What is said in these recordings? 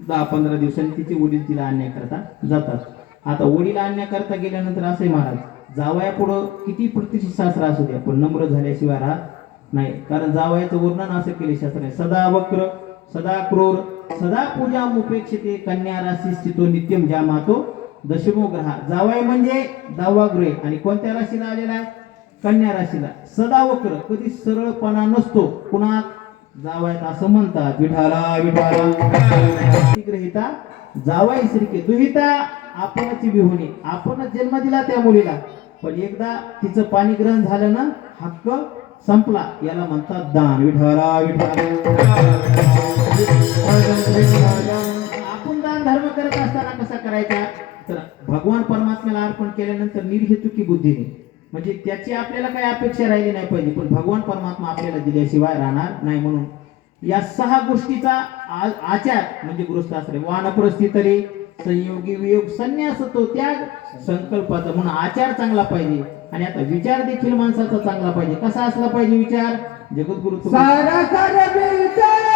10-15 दिवसांनी तिचे वडील तिला आणण्याकरता जातात. आता वडील आणण्याकरता गेल्यानंतर असे महाराज, जावयापुढं किती प्रतिष्ठित सासरा असू द्या पण नम्र झाल्याशिवाय राहत नाही. कारण जावयाचं वर्णन असं केले शास्त्राने, सदा वक्र सदा क्रूर सदा पूजा उपेक्षिते कन्या राशी स्थितो नित्यम ज्या मातो दशमो ग्रहा. जावय म्हणजे 10वा ग्रह आणि कोणत्या राशीला आलेला आहे? कन्या राशीला. सदा वक्र, कधी सरळपणा नसतो. कुणा जावयात असं म्हणतात, विठाला विठाला ग्रहिता जावई श्रीके दुहिता आपणची बिहुणी. आपणच जन्म दिला त्या मुलीला, पण एकदा तिचं पाणी ग्रहण झालं ना, हक्क संपला. याला म्हणतात दान. विठाला विठाला. आपण दान धर्म करत असताना कसा करायचा? तर भगवान परमात्म्याला अर्पण केल्यानंतर निर्हेतुकी बुद्धीने, म्हणजे त्याची आपल्याला काही अपेक्षा राहिली नाही पाहिजे, पण भगवान परमात्मा आपल्याला दिल्याशिवाय राहणार नाही. म्हणून या 6 गोष्टीचा आचार म्हणजे गृहस्थाश्रम. वानप्रस्थी तरी संयोगी वियोग संन्यास तो त्याग संकल्पाचा. म्हणून आचार चांगला पाहिजे आणि आता विचार देखील माणसाचा चांगला पाहिजे. कसा असला पाहिजे विचार? जगद्गुरु सारा सारा विचार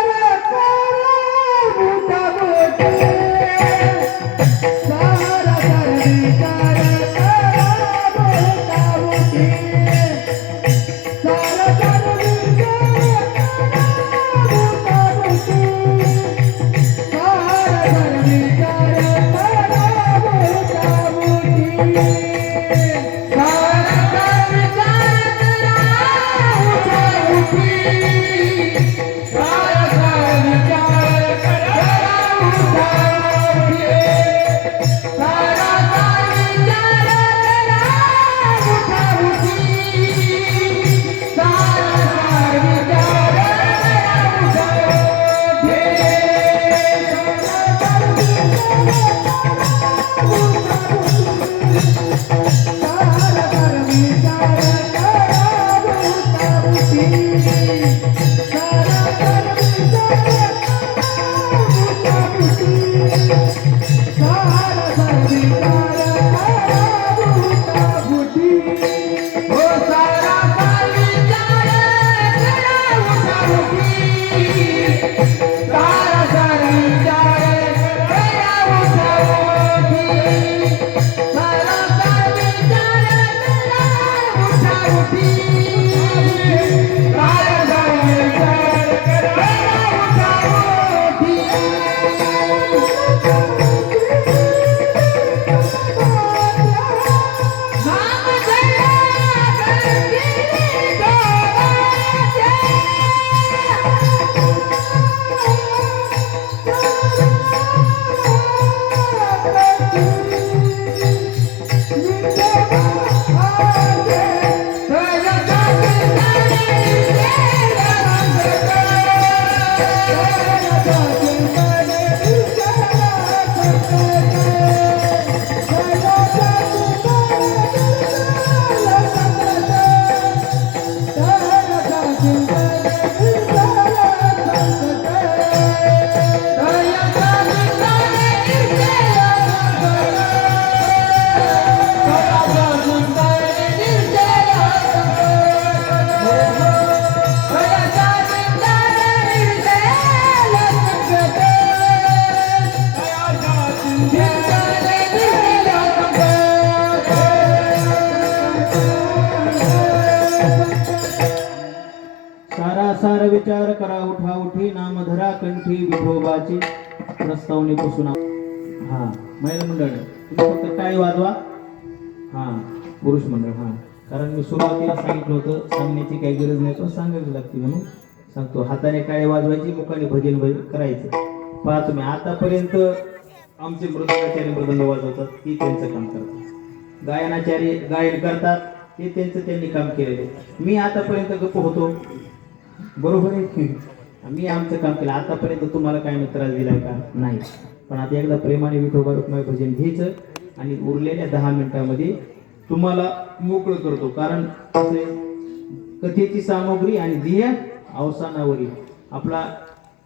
सार विचार करा उठा उठी नाम धरा कंठी विठोबाची प्रस्तावने पासून. हा महिला मंडळ तुम्ही फक्त टाळी वाजवा. हा पुरुष मंडळ. हा कारण मी सुरुवातीला सांगितलं होतं सांगण्याची काही गरज नाही, पण सांगावी लागते म्हणून सांगतो. हाताने टाळी वाजवायची, मुखाने भजन करायचं. पहा तुम्ही आतापर्यंत आमचे मृदंगाचार्य मृदंग वाजवतात, ती त्यांचं काम करतात. गायनाचार्य गायन करतात, ते त्यांचं त्यांनी काम केलेले. मी आतापर्यंत गप्प होतो, बरोबर आहे. मी आमचं काम केलं. आतापर्यंत तुम्हाला काय मी त्रास दिलाय का? नाही. पण आता एकदा प्रेमाने विठोबा रुक्माई भजन घ्यायचं आणि उरलेल्या 10 मिनिटांमध्ये तुम्हाला मोकळं करतो. कारण असे कथेची सामग्री आणि ध्येय अवसानावरील आपला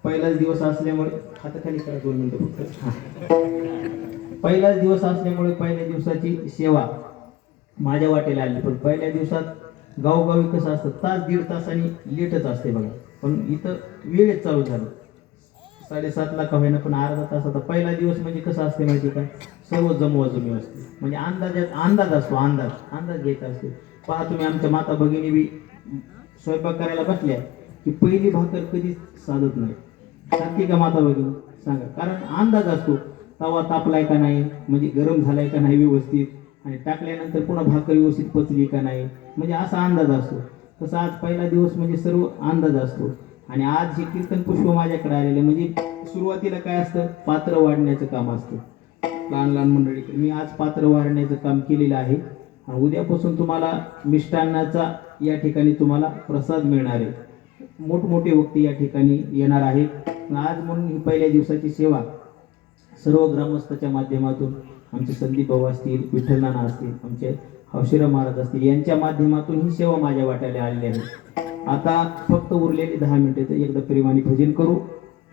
पहिलाच दिवस असल्यामुळे हाताखाली करा 2 मिनिटं फक्त. पहिलाच दिवस असल्यामुळे पहिल्या दिवसाची सेवा माझ्या वाटेला आली. पण पहिल्या दिवसात गावोगावी कसं असतं, तास 1.5 तासांनी लेटच असते बघा. पण इथं वेळच चालू झालं. 7:30ला का होईना पण अर्धा तासाचा पहिला दिवस म्हणजे कसं असते माहिती का, सर्व जमवाजमी असते. म्हणजे अंदाज असतो, अंदाज घ्यायचा असतो. पहा तुम्ही आमच्या माता भगिनी बी स्वयंपाक करायला बसल्या की पहिली भाकर कधीच साधत नाही. सारखी का माता भगिनी सांगा? कारण अंदाज असतो, तवा तापलाय का नाही, म्हणजे गरम झालाय का नाही व्यवस्थित, आणि टाकल्यानंतर पुन्हा भाकर व्यवस्थित पचली का नाही, म्हणजे असा अंदाज असतो. तसा आज पहिला दिवस म्हणजे सर्व अंदाज असतो. आणि आज हे कीर्तन पुष्प माझ्याकडे आलेले म्हणजे सुरुवातीला काय असतं, पात्र वाढण्याचं काम असतं. लहान लहान मंडळी मी आज पात्र वाढण्याचं काम केलेलं आहे. आणि उद्यापासून तुम्हाला मिष्टान्नाचा या ठिकाणी तुम्हाला प्रसाद मिळणार आहे. मोठमोठे वक्ते या ठिकाणी येणार आहेत. आज म्हणून ही पहिल्या दिवसाची सेवा सर्व ग्रामस्थाच्या माध्यमातून आमचे संदीप भाऊ असतील, विठ्ठल नाना असतील, आमचे हौशीराम महाराज असतील, यांच्या माध्यमातून ही सेवा माझ्या वाट्याला आलेली आहे. आता फक्त उरलेली 10 मिनिटं एकदा प्रेमाने भजन करू,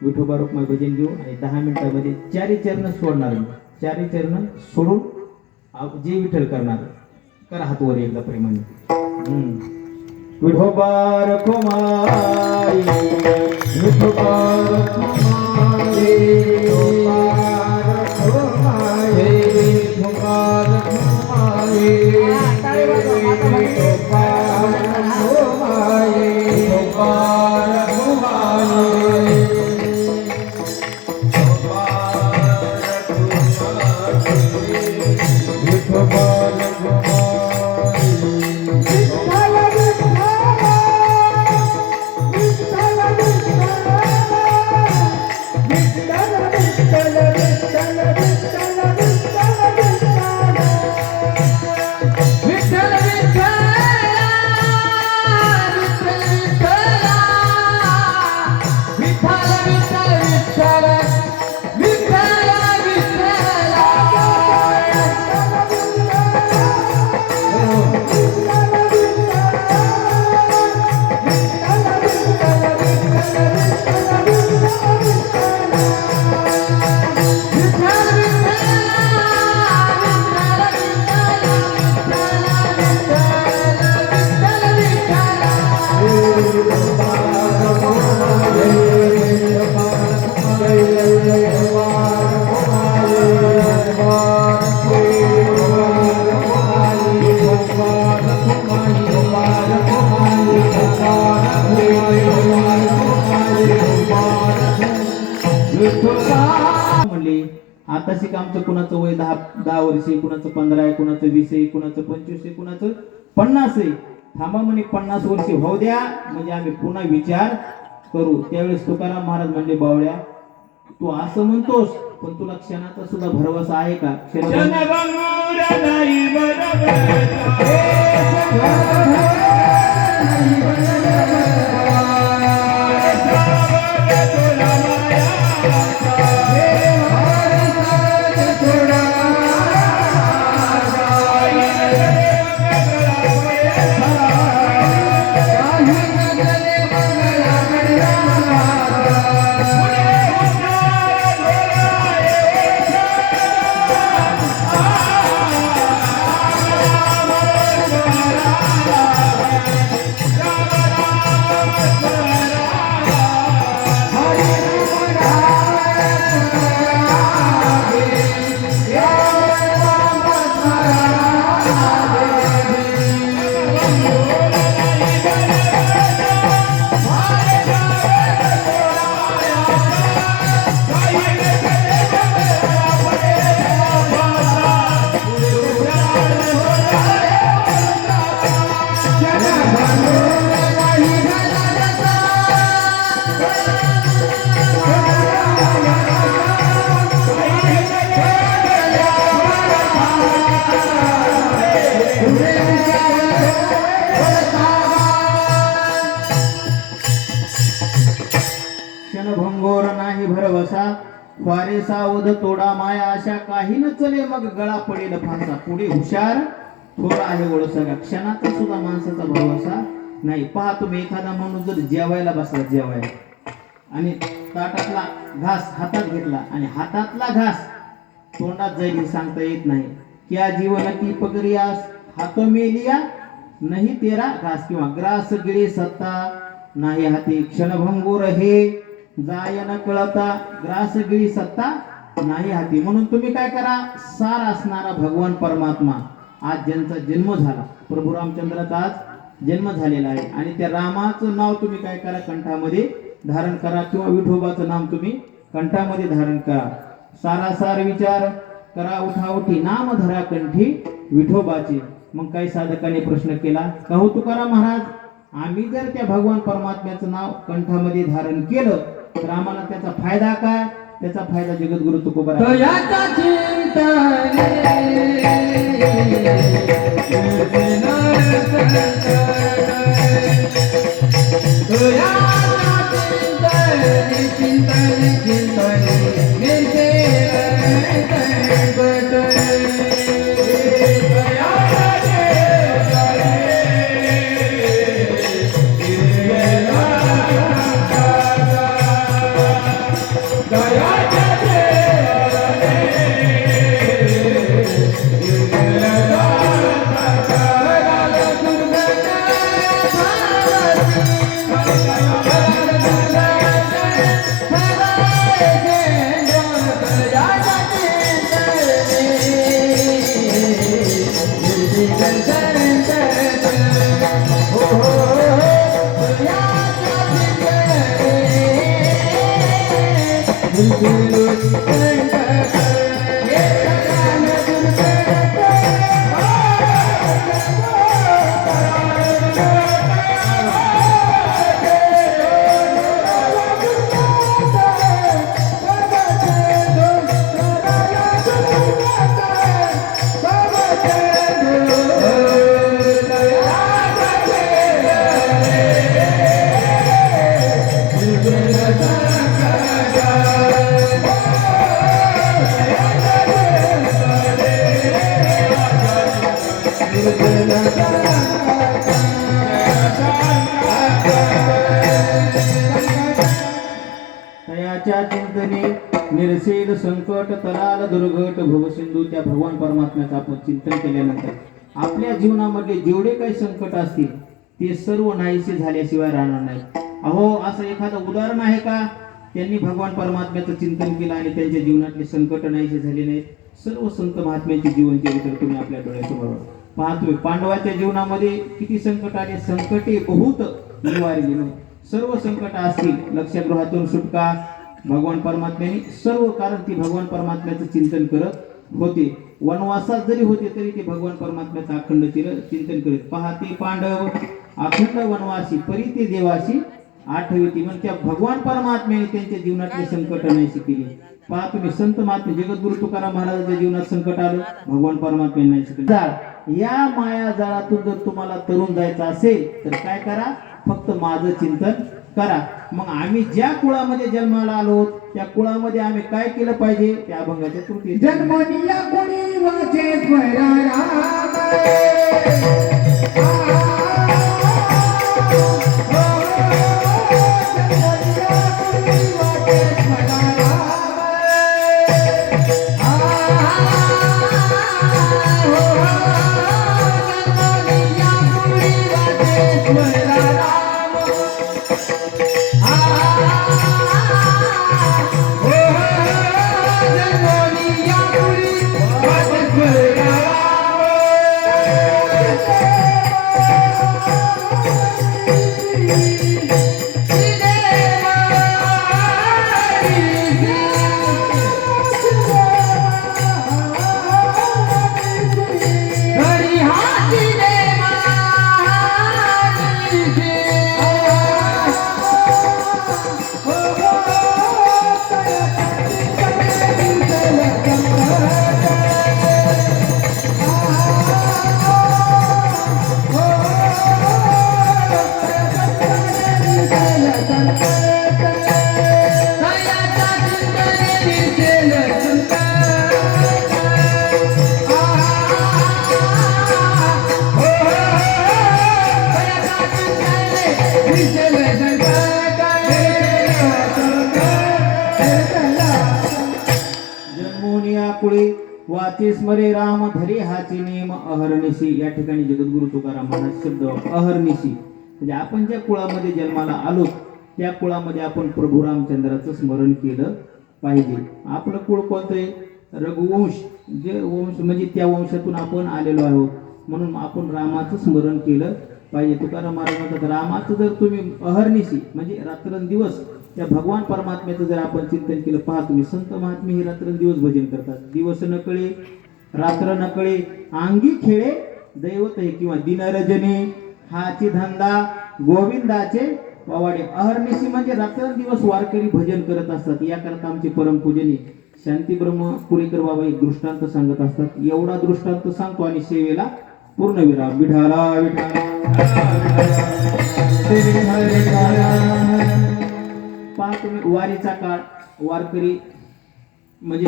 विठोबा रुक्माई भजन घेऊ आणि 10 मिनिटामध्ये चारी चरण सोडणार मी. चारी चरण सोडून जे विठ्ठल करणार करा हात वर एकदा प्रेमाने. विठोबा रुक्माई, विठोबा रुक्माई, म्हणले. आता शिक आमचं कुणाचं वय 10 वर्ष, कुणाचं 15 आहे, कुणाचं 20 आहे, कुणाचं 25 आहे, कुणाचं 50 आहे. थांबा म्हणे 50 वर्ष होऊ द्या म्हणजे आम्ही पुन्हा विचार करू. त्यावेळेस तुकाराम महाराज म्हणजे बावळ्या तू असं म्हणतोस पण तुला क्षणाचा सुद्धा भरवसा आहे का? क्षणभंगोर नाही भरवसा, फारे सावध तोडा माया आशा, काही न चले मग गळा पडेल फासा, पुढे हुशार थोडा आहे गोळ सगळा, क्षणाचा सुद्धा माणसाचा भरवसा नाही. पहा तुम्ही एखादा माणूस जर जेवायला बसला, जेवायला आणि ताटातला घास हातात घेतला आणि हातातला घास तोंडात जाईल हे सांगता येत नाही. क्या जीवन की पगरियास हातो मेलिया नाही तेरा घास, किंवा ग्रास गिळे सत्ता नाही हाती, क्षणभंगूर हे जाय न कळता ग्रास गिळी सत्ता नाही हाती. म्हणून तुम्ही काय करा, सार असणारा भगवान परमात्मा आज ज्यांचा जन्म झाला, प्रभू रामचंद्राचा आज जन्म झालेला आहे, आणि त्या रामाचं नाव तुम्ही काय करा, कंठामध्ये धारण करा, किंवा विठोबाचं नाम तुम्ही कंठामध्ये धारण करा. सारासार विचार करा उठाउठी, नाम धरा कंठी विठोबाचे. मग काही साधकाने प्रश्न केला, कहू तुकाराम महाराज, आम्ही जर त्या भगवान परमात्म्याचं नाव कंठामध्ये धारण केलं तर आम्हाला त्याचा फायदा काय? त्याचा फायदा जगद्गुरु तुकोबा तयाचा चिंतने निरसेल संकट तलाल दुर्घट भवसिंधू. त्या भगवान परमात्म्याचं आपण चिंतन केल्यानंतर आपल्या जीवनामध्ये जेवढे काही संकट असतील ते सर्व नाहीसे झाल्याशिवाय राहणार नाही. अहो, असं एखादं उदाहरण आहे का, त्यांनी भगवान परमात्म्याचं चिंतन केलं आणि त्यांच्या जीवनातले संकट नाहीसे झाले नाहीत? सर्व संत महात्म्यांचे जीवन चरित्र तुम्ही आपल्या डोळ्यासमोर पाहतोय. पांडवाच्या जीवनामध्ये किती संकट आले, संकटे बहुत निवारली नाही. सर्व संकट असतील, लक्षगृहातून सुटका भगवान परमात्म्याने सर्व, कारण ती भगवान परमात्म्याचं चिंतन करत होते. वनवासात जरी होते तरी ते भगवान परमात्म्याचं अखंड चिंतन करीत. पहा, ते पांडव अखंड वनवासी परी ते देवाशी आठविती. म्हणजे त्या भगवान परमात्म्याने त्यांच्या जीवनातले संकट नाहीशी केली. पहा तुम्ही, संत महात्मे जगद्गुरु तुकाराम महाराजांच्या जीवनात संकट आलं, भगवान परमात्म्याने नाही शिकले. या माया जाळातून जर तुम्हाला तरुण जायचं असेल तर काय करा, फक्त माझं चिंतन करा. मग आम्ही ज्या कुळामध्ये जन्माला आलो त्या कुळामध्ये आम्ही काय केलं पाहिजे, त्या अभंगाच्या त्रुटी. जन्मनिया कोणी वाचे स्वराराम वाचे स्मरे राम धरे हाची नेम अहर्निशी. या ठिकाणी जगद्गुरु तुकाराम महाराज शब्द अहर्निशी म्हणजे आपण ज्या कुळामध्ये जन्माला आलो त्या कुळामध्ये आपण प्रभू रामचंद्राचं स्मरण केलं पाहिजे. आपलं कुळ कोणतं आहे? रघुवंश. जे वंश म्हणजे त्या वंशातून आपण आलेलो आहोत, म्हणून आपण रामाचं स्मरण केलं पाहिजे. तुकाराम महाराज म्हणतात, रामाचं जर तुम्ही अहर्निशी म्हणजे रात्रंदिवस त्या भगवान परमात्म्याचं जर आपण चिंतन केलं, पहा तुम्ही संत महात्मे हे रात्रंदिवस भजन करतात. दिवस न कळे रात्र न कळे अंगी खेळे दैवत आहे किंवा दिनरजने हाची धंदा गोविंदाचे पवाडे. अहर्निशी म्हणजे रात्रंदिवस वारकरी भजन करत असतात. याकरता आमचे परमपूजनी शांती ब्रह्म पुरेकर बाबा एक दृष्टांत सांगत असतात. एवढा दृष्टांत सांगतो आणि सेवेला पूर्ण विराम. विठाला पहा तुम्ही, वारीचा काळ वारकरी म्हणजे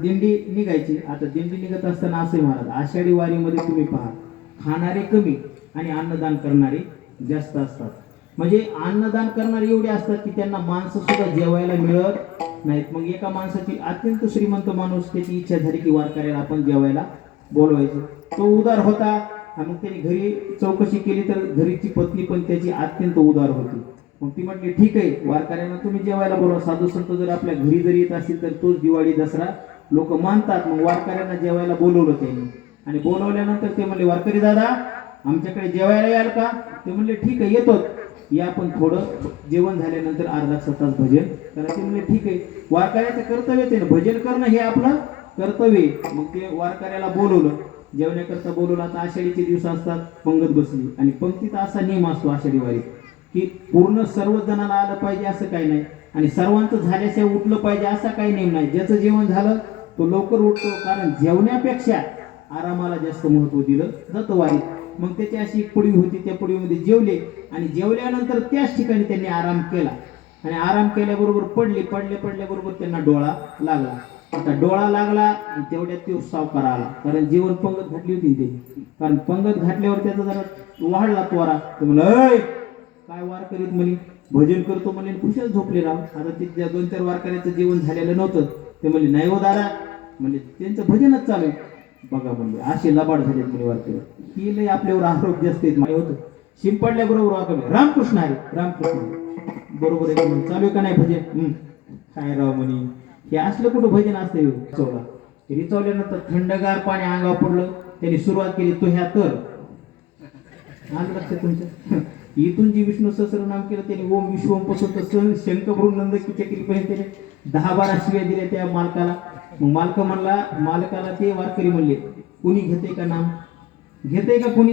दिंडी निघायची. आता दिंडी निघत असताना असे महाराज, आषाढी वारीमध्ये तुम्ही पहा, खाणारे कमी आणि अन्नदान करणारे जास्त असतात. म्हणजे अन्नदान करणारे एवढे असतात की त्यांना माणसं सुद्धा जेवायला मिळत नाहीत. मग एका माणसाची अत्यंत श्रीमंत माणूस, त्याची इच्छा झाली की वारकऱ्याला आपण जेवायला बोलवायचं. तो उदार होता. मग त्याने घरी चौकशी केली तर घरीची पत्नी पण त्याची अत्यंत उदार होती. मग ती म्हटली, ठीक आहे, वारकऱ्यांना तुम्ही जेवायला बोलवा. साधू संत जर आपल्या घरी जरी येत असतील तर तोच दिवाळी दसरा लोक मानतात. मग वारकऱ्यांना जेवायला बोलवलं त्यांनी, आणि बोलवल्यानंतर ते म्हणले, वारकरी दादा आमच्याकडे जेवायला याल का? ते म्हणले, ठीक आहे येतो या, पण थोडं जेवण झाल्यानंतर अर्धा तास भजन करा. ते म्हणले, ठीक आहे. वारकऱ्याचं कर्तव्यच आहे ना, भजन करणं हे आपलं कर्तव्य आहे. मग ते वारकऱ्याला बोलवलं, जेवण्याकरता बोलवलं. आता आषाढीचे दिवस असतात, पंगत बसली, आणि पंक्तीत असा नियम असतो आषाढी वारीत की पूर्ण सर्व जणांना आलं पाहिजे असं काही नाही, आणि सर्वांचं झाल्याशिवाय उठलं पाहिजे असा काही नियम नाही. ज्याचं जेवण झालं तो लवकर उठतो, कारण जेवण्यापेक्षा आरामाला जास्त महत्व दिलं जातं वारीत. मग त्याची अशी एक पुडवी होती, त्या पुडवीमध्ये जेवले, आणि जेवल्यानंतर त्याच ठिकाणी त्यांनी आराम केला, आणि आराम केल्याबरोबर पडल्याबरोबर त्यांना डोळा लागला. आता डोळा लागला आणि तेवढ्यात तो सावकार आला, कारण जेवण पंगत घातली होती त्यांनी. कारण पंगत घातल्यावर त्याचा जरा वाढला त्वरा. ते म्हणलं, काय वारकरीत म्हणे भजन करतो म्हणे, कुशल झोपले राव. आता ते 2-4 वारकऱ्याचं जेवण झालेलं नव्हतं. ते म्हणले, नाही हो दादा, म्हणजे त्यांचं भजनच चालू आहे. बघा म्हणजे असे लबाड झालेत म्हणे वारकरी. ही लय आपल्यावर आरोप जास्त आहेत. माहिती होतं शिंपडल्याबरोबर वाकले, रामकृष्ण आहे रामकृष्ण आहे. बरोबर आहे म्हणजे चालू आहे का नाही भजन? काय राव म्हणे, हे असलं कुठं भजन असतं? रिचवला. रिचवल्यानंतर थंडगार पाणी अंगावर पडलं. त्यांनी सुरुवात केली, तो ह्या तर आलं लक्षात तुमच्या. इथून जी विष्णू सहस्रनाम केलं त्यांनी, ओम विश्वम पासून शंख भरून नंद की चक्री पर्यंत त्याने 10-12 शिव्या दिल्या त्या मालकाला. मग मालकाला ते वारकरी म्हणले, कुणी घेते का नाम? घेते का कुणी?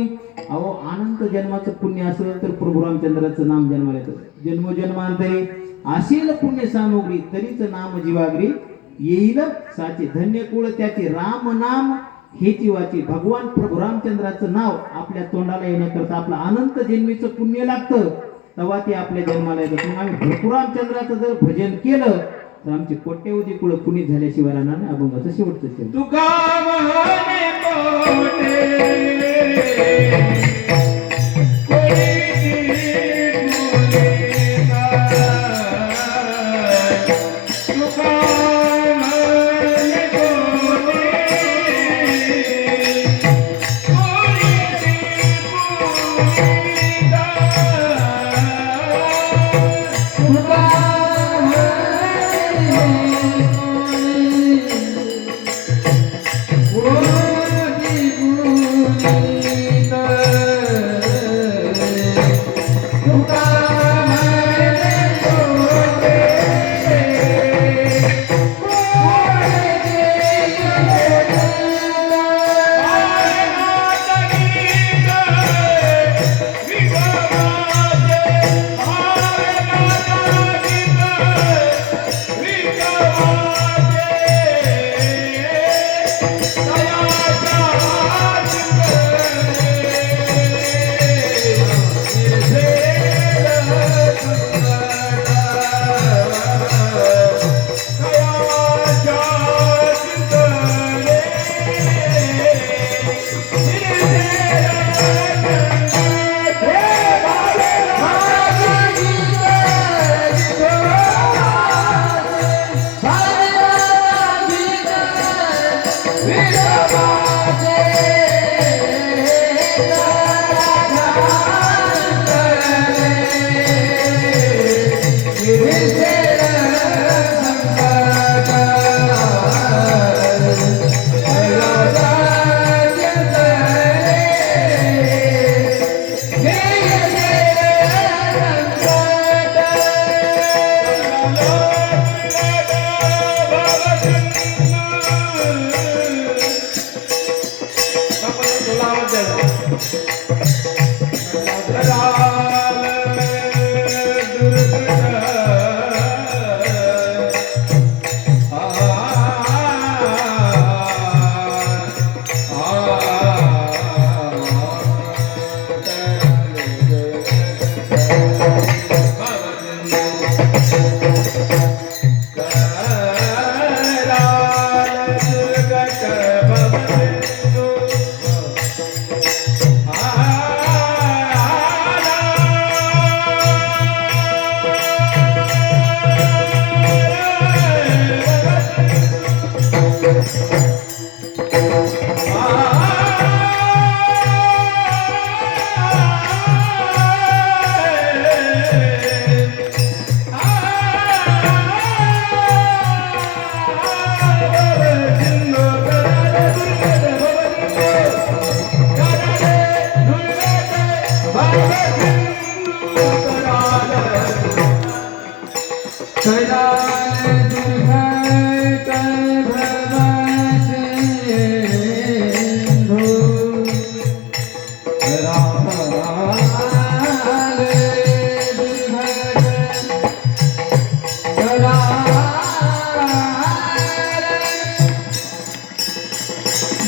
अहो, अनंत जन्माचं पुण्य असेल तर प्रभू रामचंद्राचं नाम जन्माला येतं. जन्मोजन्मांतरे असेल पुण्य सामग्री, तरीच नाम जीवाग्री येईल साचे. धन्य कुळ त्याचे राम नाम हेची वाची. भगवान प्रभू रामचंद्राचं नाव आपल्या तोंडाला येण्याकरता आपलं अनंत जन्मीचं पुण्य लागतं, तेव्हा ते आपल्या जन्माला येतात. मग आम्ही भरपूर रामचंद्राचं जर भजन केलं तर आमची कोट्यवधी कुळ पुनीत झाल्याशिवाय राहणार नाही. अभंगाचं शेवटचं तुका म्हणे कोटे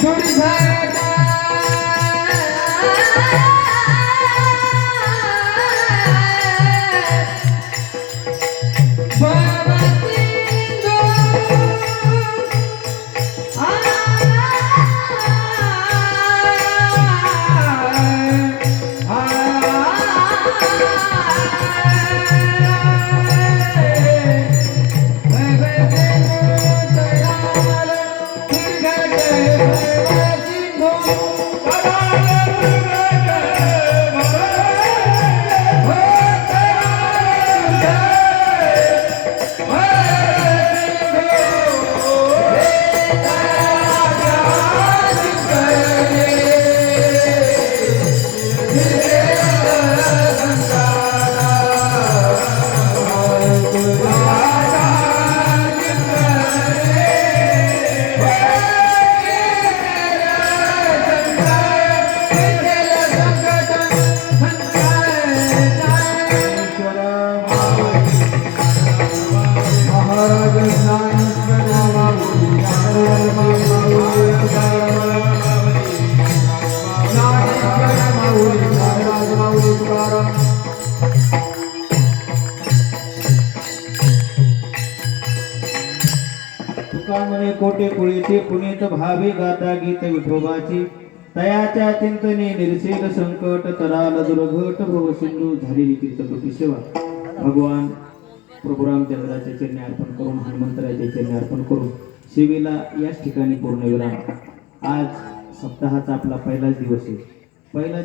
दुर्धरता भवसिंधू तुका म्हणे कोटे कुळीचे पुनीत भावे गाता गीत विठोबाची तयाच्या चिंतने निर्सेल संकट तराल दुर्घट भव सिंधू झालेली कीर्तपती सेवा भगवान प्रभू रामचंद्राचे चरणी अर्पण करून हनुमंतराचे चरणी अर्पण करून सेवेला याच ठिकाणी पूर्ण विराम. आज सप्ताहाचा आपला पहिलाच दिवस आहे. पहिला